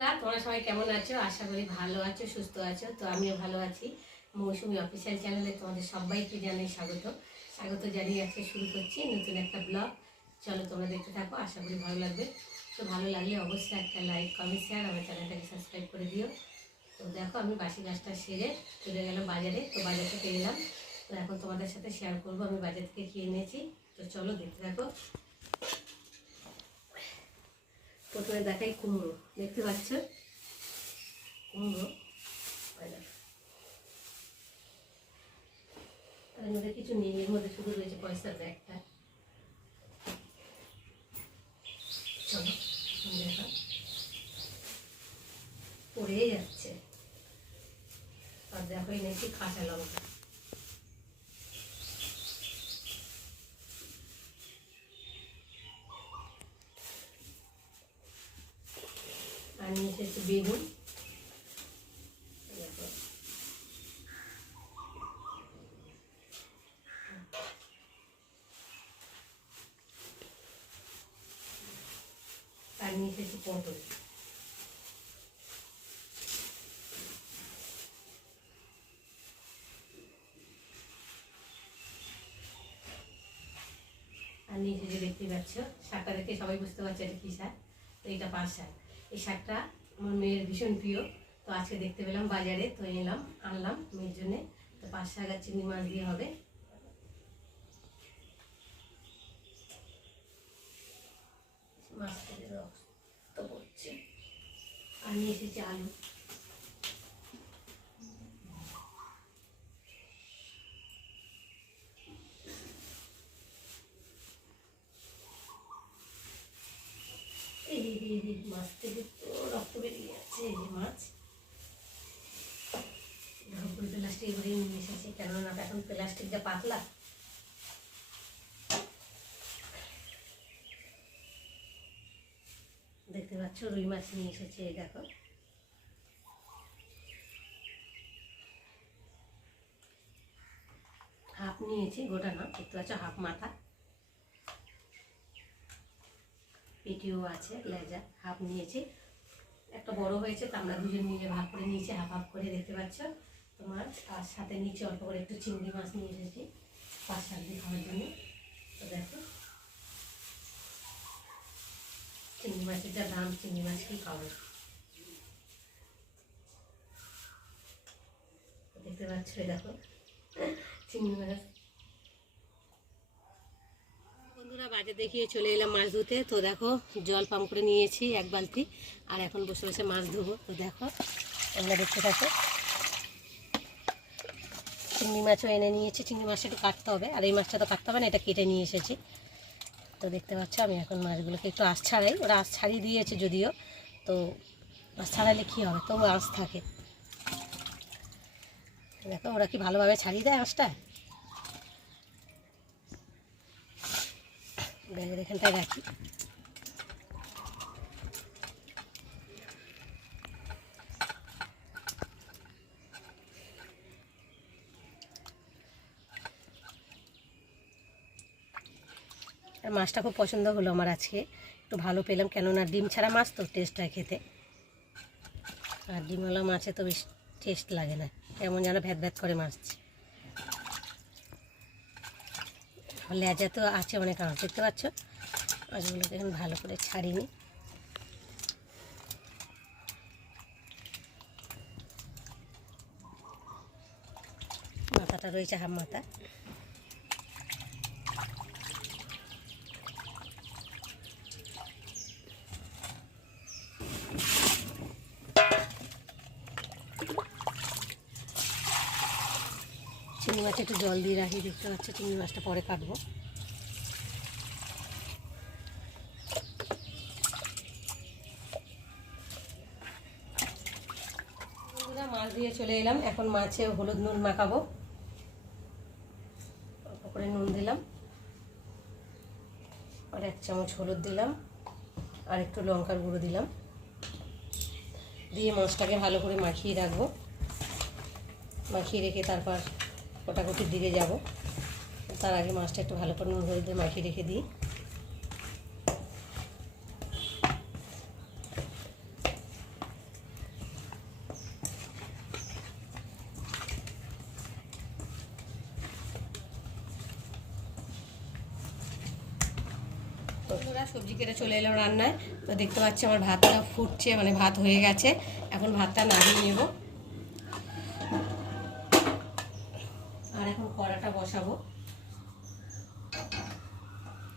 তোমরা সবাই কেমন আছো? আশা করি ভালো আছো, সুস্থ আছো। তো আমিও ভালো আছি। মৌসুমি অফিসিয়াল চ্যানেলে তোমাদের সবাইকে জানাই স্বাগত। স্বাগত জানিয়ে আজকে শুরু করছি নতুন একটা ব্লগ। চলো তোমরা দেখতে থাকো, আশা করি ভালো লাগবে। তো ভালো লাগলে অবশ্যই একটা লাইক, কমেন্ট, শেয়ার, আমার চ্যানেলটাকে সাবস্ক্রাইব করে দিও। তো দেখো আমি বাসি গাছটা সেরে চলে গেলাম বাজারে। তো বাজার থেকে এলাম, তো এখন তোমাদের সাথে শেয়ার করবো আমি বাজার থেকে কী এনেছি। তো চলো দেখতে থাকো। প্রথমে দেখাই কুমড়ো, দেখতে পাচ্ছ কুমড়ো। তার মধ্যে কিছু নেই, এর মধ্যে শুধু রয়েছে পয়সার ব্যাগটা। চলো দেখা, পড়ে যাচ্ছে। আর দেখো এনেছি কাঁচা লঙ্কা। আর নিয়ে এসেছি বেগুন। দেখো আর নিয়ে এসেছি পটল। আর নিয়ে এসেছি, দেখতে পাচ্ছ শাকটা দেখে সবাই বুঝতে পারছে এটা কী শাক। তো এটা পাট শাক। এই শাকটা আমার মেয়ের ভীষণ প্রিয়। তো আজকে দেখতে পেলাম বাজারে, তো আনলাম মেয়ের জন্যে। তো পাট শাক আর চিংড়ি মাছ দিয়ে হবে। মাছ থেকে রক্ত পড়ছে। আর নিয়ে এসেছি আলু। এই মাছ থেকে তো রক্ত বেরিয়ে যাচ্ছে। এই যে মাছ প্লাস্টিক ভরে নিয়ে এসেছি, কেননা এখন প্লাস্টিক যা পাতলা। দেখতে পাচ্ছ রুই মাছ নিয়ে এসেছি, এই দেখো। হাফ নিয়েছি, গোটা না, দেখতে পাচ্ছ হাফ মাথা, পেটিও আছে, লেজা হাফ নিয়েছি। একটা বড় হয়েছে, তো আমরা দুজন মিলে ভাগ করে নিয়েছি, হাফ হাফ করে, দেখতে পাচ্ছ তোমার। আর সাথে নিচে অল্প করে একটু চিংড়ি মাছ নিয়ে এসেছি পাঁচ শাক দিয়ে খাওয়ার জন্য। তো দেখো চিংড়ি মাছের যা দাম, চিংড়ি মাছ কি খাওয়া। দেখতে পাচ্ছ দেখো চিংড়ি মাছ। বন্ধুরা বাজে দেখিয়ে চলে এলাম মাছ ধুতে। তো দেখো জল পাম্প করে নিয়েছি এক বালতি, আর এখন বসে বসে মাছ ধুবো। তো দেখো আমরা দেখতে থাকো। চিংড়ি মাছও এনে নিয়েছি, চিংড়ি মাছটা একটু কাটতে হবে, আর এই মাছটা তো কাটতে হবে না, এটা কেটে নিয়ে এসেছি। তো দেখতে পাচ্ছ আমি এখন মাছগুলোকে একটু আঁশ ছাড়াই, ওরা আঁশ ছাড়িয়ে দিয়েছে যদিও। তো আঁশ ছাড়ালে কী হবে, তবু আঁশ থাকে। দেখো ওরা কি ভালোভাবে ছাড়িয়ে দেয় আঁশটা। ব্যাগের এখানটায় রাখি। আর মাছটা খুব পছন্দ হলো আমার আজকে, একটু ভালো পেলাম, কেননা ডিম ছাড়া মাছ তো টেস্ট হয় খেতে। আর ডিমওয়ালা মাছে তো বেশ টেস্ট লাগে না, কেমন যেন ভ্যাত ভ্যাত করে মাছ। লেজা তো আছে অনেক আঁশ, দেখতে পাচ্ছ। মাছগুলোকে এখন ভালো করে ছাড়িয়ে নিই। মাথাটা রয়েছে হাফ মাথা। চিংড়ি মাছটা একটু জল দিয়ে রাখি, দেখতে পাচ্ছ চিংড়ি মাছটা পরে কাটবো। মাছ দিয়ে চলে এলাম, এখন মাছে হলুদ নুন মাখাবো। অল্প করে নুন দিলাম, আর 1 চামচ হলুদ দিলাম, আর একটু লঙ্কার গুঁড়ো দিলাম, দিয়ে মাছটাকে ভালো করে মাখিয়ে রাখবো। মাখিয়ে রেখে তারপর কোটাকুটির দিকে যাব। তার আগে মাছটা একটু ভালো করে নুন হলুদ দিয়ে মাখিয়ে রেখে দিই। বন্ধুরা সবজি কেটে চলে এলাম রান্নায়। তো দেখতে পাচ্ছি আমার ভাতটা ফুটছে, মানে ভাত হয়ে গেছে। এখন ভাতটা নামিয়ে নেব আর এখন কড়াটা বসাবো।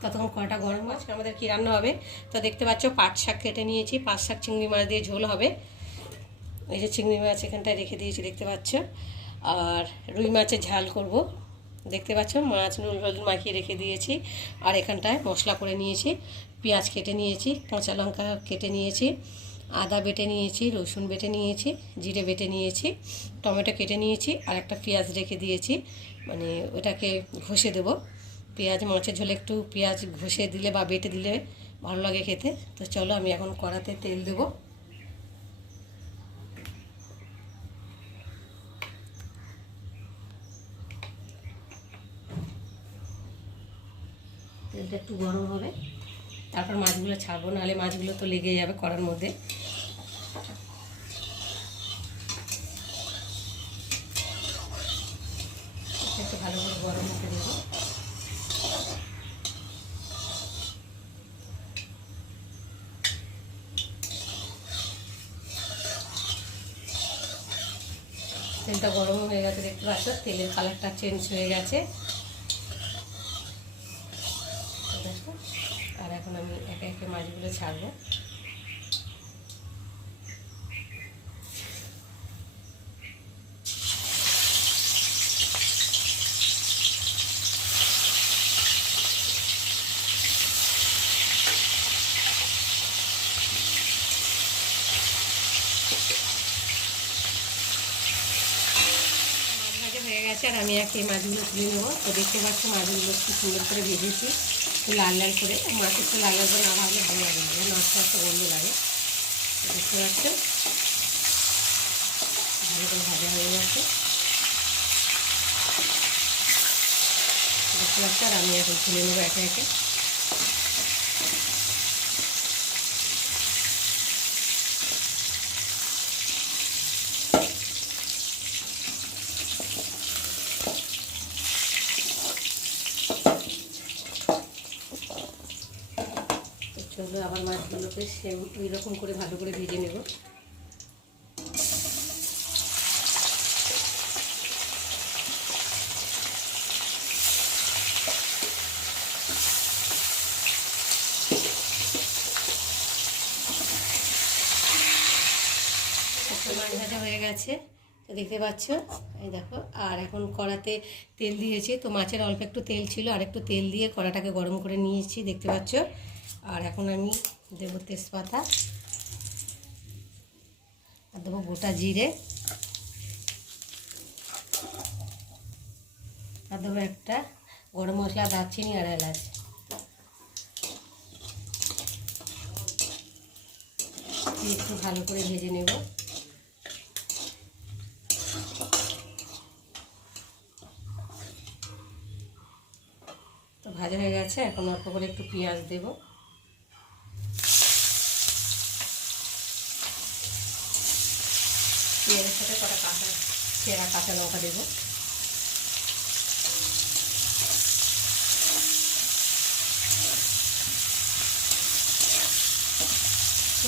ততক্ষণ কড়াটা গরম। আজকে আমাদের কী রান্না হবে তো দেখতে পাচ্ছ, পাট শাক কেটে নিয়েছি। পাট শাক চিংড়ি মাছ দিয়ে ঝোল হবে। এই যে চিংড়ি মাছ এখানটায় রেখে দিয়েছি দেখতে পাচ্ছ। আর রুই মাছের ঝাল করব। দেখতে পাচ্ছ মাছ নুন হলুদ মাখিয়ে রেখে দিয়েছি। আর এখানটায় মশলা করে নিয়েছি, পেঁয়াজ কেটে নিয়েছি, কাঁচা লঙ্কা কেটে নিয়েছি, আদা বেটে নিয়েছি, রসুন বেটে নিয়েছি, জিরে বেটে নিয়েছি, টমেটো কেটে নিয়েছি, আর একটা পেঁয়াজ রেখে দিয়েছি, মানে ওটাকে ঘষে দেবো। পেঁয়াজ মাছের ঝোলে একটু পেঁয়াজ ঘষে দিলে বা বেটে দিলে ভালো লাগে খেতে। তো চলো আমি এখন কড়াতে তেল দেবো। তেলটা একটু গরম হবে, তারপর মাছগুলো ছাড়বো, নাহলে মাছগুলো তো লেগে যাবে কড়ার মধ্যে। একটু ভালো করে গরম হতে দেবো। তেলটা গরম হয়ে গেছে দেখতে পাচ্ছ, তেলের কালারটা চেঞ্জ হয়ে গেছে। আর এখন আমি একে একে মাছগুলো ছাড়বো। হয়ে গেছে আর আমি এই মাছগুলো তুলে নেবো। তো দেখতে পাচ্ছ মাছগুলো একটু সুন্দর করে ভেজেছি, একটু লাল লাল করে। মাছ একটু লাল লাল করে না ভাজলে ভালো লাগে না, মাছটা একটু গন্ধ লাগে। দেখতে পাচ্ছ ভালো করে ভাজা হয়ে গেছে দেখতে পাচ্ছ। আর আমি এখন তুলে নেবো একে একে। চলো আবার মাছগুলোকে সেম ওই রকম করে ভালো করে ভেজে নেব। মাছ ভাজা হয়ে গেছে তো দেখতে পাচ্ছ, এই দেখো। আর এখন কড়াতে তেল দিয়েছি, তো মাছের অল্প একটু তেল ছিল, আর একটু তেল দিয়ে কড়াটাকে গরম করে নিয়েছি দেখতে পাচ্ছ। আর এখন আমি দেবো তেজপাতা, আর দেবো গোটা জিরে, আর দেবো একটা গরম মশলা, দারচিনি আর এলাচ। একটু ভালো করে ভেজে নেব। তো ভাজা হয়ে গেছে, এখন অল্প করে একটু পেঁয়াজ দেব। পেঁয়াজের সাথে কটা কাঁচা লঙ্কা দেবো।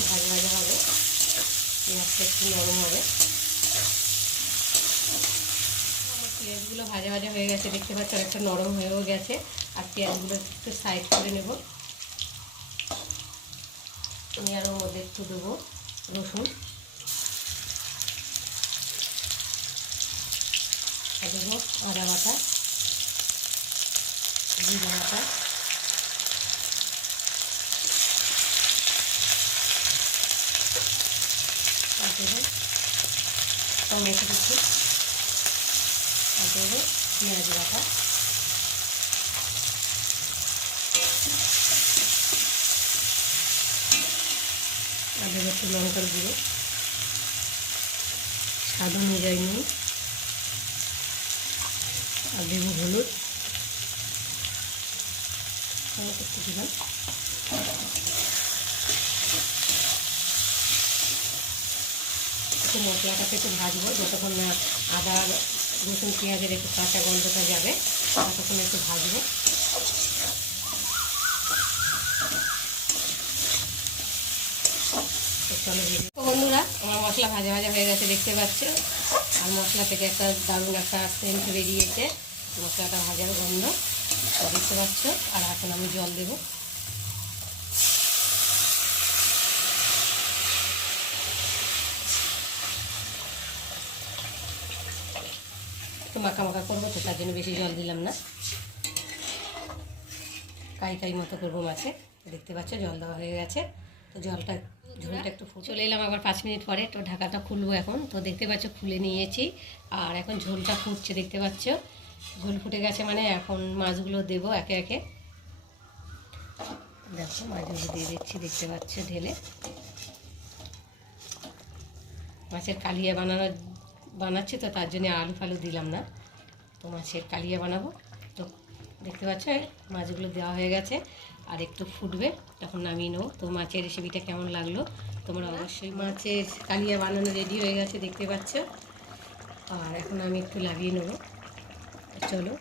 ভাজা ভাজা হবে, পেঁয়াজটা একটু নরম হবে। আমার পেঁয়াজগুলো ভাজা ভাজা হয়ে গেছে দেখতে পাচ্ছ, আর একটা নরম হয়েও গেছে। আর পেঁয়াজগুলো একটু সাইড করে নেব। আমি আর ওর মধ্যে একটু দেবো রসুন, আর দেবো আদা বাটা, জিরে বাটা, আর দেবো টমেটো কুচি, আর দেবো পেঁয়াজ বাটা, আর দেবো একটু লঙ্কার গুঁড়ো, স্বাদ অনুযায়ী নুন, আর দেবো হলুদ, একটু দিলাম। একটু মশলাটাকে একটু ভাজবো, যতক্ষণ না আদা রসুন পেঁয়াজের একটু কাঁচা গন্ধটা যাবে ততক্ষণ একটু ভাজবো। তো বন্ধুরা, আমার মশলা ভাজা ভাজা হয়ে গেছে দেখতে পাচ্ছ, আর মশলা থেকে একটা দারুণ একটা সেন্ট বেরিয়েছে, মশলাটা ভাজার গন্ধ দেখতে পাচ্ছ। আর এখন আমি জল দেবো। একটু মাখা মাখা করবো তো, তার জন্য বেশি জল দিলাম না, কাই মতো করবো মাছে। দেখতে পাচ্ছ জল দেওয়া হয়ে গেছে। তো ঝোলটা একটু চলে এলাম আবার 5 মিনিট পরে। তো ঢাকাটা খুলবো এখন। তো দেখতে পাচ্ছ খুলে নিয়েছি, আর এখন ঝোলটা ফুটছে দেখতে পাচ্ছ। ঝোল ফুটে গেছে মানে এখন মাছগুলো দেবো একে একে। দেখো মাছগুলো দিয়ে দিচ্ছি দেখতে পাচ্ছ ঢেলে। মাছের কালিয়া বানাচ্ছি তো, তার জন্য আলু ফালু দিলাম না। তো মাছের কালিয়া বানাবো। তো দেখতে পাচ্ছ মাছগুলো দেওয়া হয়ে গেছে, আর একটু ফুটবে তখন নামিয়ে নেবো। তো মাছের রেসিপিটা কেমন লাগলো তোমরা অবশ্যই। মাছের কালিয়া বানানো রেডি হয়ে গেছে দেখতে পাচ্ছ, আর এখন আমি একটু লাগিয়ে নেবো। চলো।